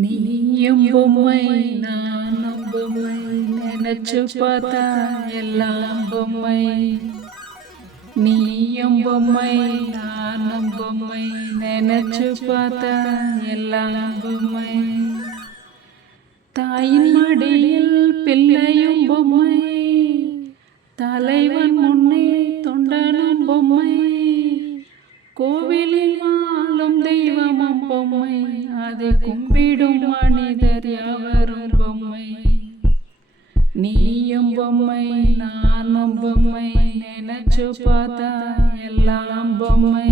நீயும் பொம்மை நானும் பொம்மை நினைச்சு பார்த்தா எல்லாம் பொம்மை. நீயும் பொம்மை நானும் பொம்மை நினைச்சு பார்த்தா எல்லாம் பொம்மை. தாயின் மடியில் பிள்ளையும் பொம்மை, தலைவன் முன்னே தொண்டனும் பொம்மை, கோவிலில் வாழும் தெய்வமும் பொம்மை, அதை கும்பிடும் மனிதர் யாவரும் பொம்மை. நீயும் பொம்மை நானும் பொம்மை நினைச்சு பார்த்தா எல்லாம் பொம்மை.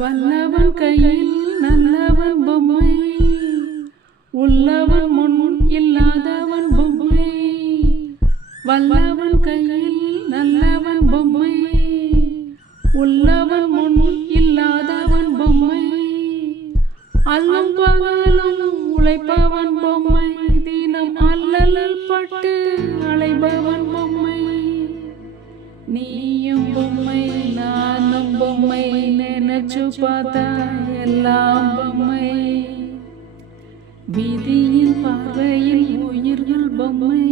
வல்லவன் கையில் நல்லவன் பொம்மை, உள்ளவன் முன் இல்லாதவன் பொம்மை. வல்லவன் கையில் நல்லவன் பொம்மை, உள்ளவன் முன் இல்லாதவன் பொம்மை. அல்லும் பகலும் உழைப்பவன் பொம்மை, தினம் அல்லல் பட்டு அலைபவன் பொம்மை. நீயும் பொம்மை நானும் பொம்மை நினைச்சு பார்த்தா எல்லாம் பொம்மை. விதியின் பார்வையில் உயிர்கள் பொம்மை,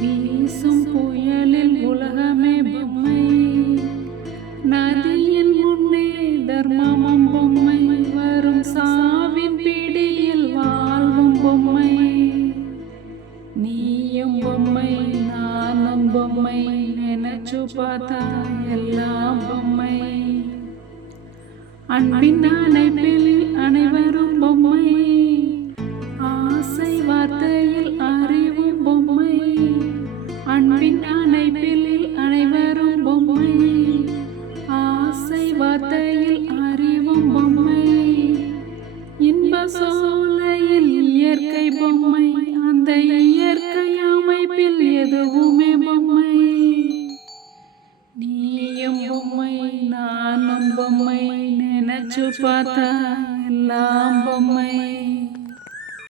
வீசும் புயலில் உலகமே பொம்மை. நதியின் முன்னே தர்மமும் பொம்மை, வரும் சாவின் பிடியில் வாழ்வும் பொம்மை. நீயும் பொம்மை நானும் பொம்மை நினைச்சு பார்த்தா எல்லாம் பொம்மை. அன்பின் அணைப்பில் அனைவரும் பொம்மை, ஆசை வார்த்தையில் அறிவும் பொம்மை. அன்பின் அணைப்பில் அனைவரும் பொம்மை, ஆசை வார்த்தையில் அறிவும் பொம்மை. இன்ப சோலையில் இயற்கை பொம்மை, அந்த இயற்கை அமைப்பில் எதுவுமே பொம்மை. நீயும் பொம்மை நானும் பொம்மை நினைச்சு பார்த்தா எல்லாம் பொம்மை.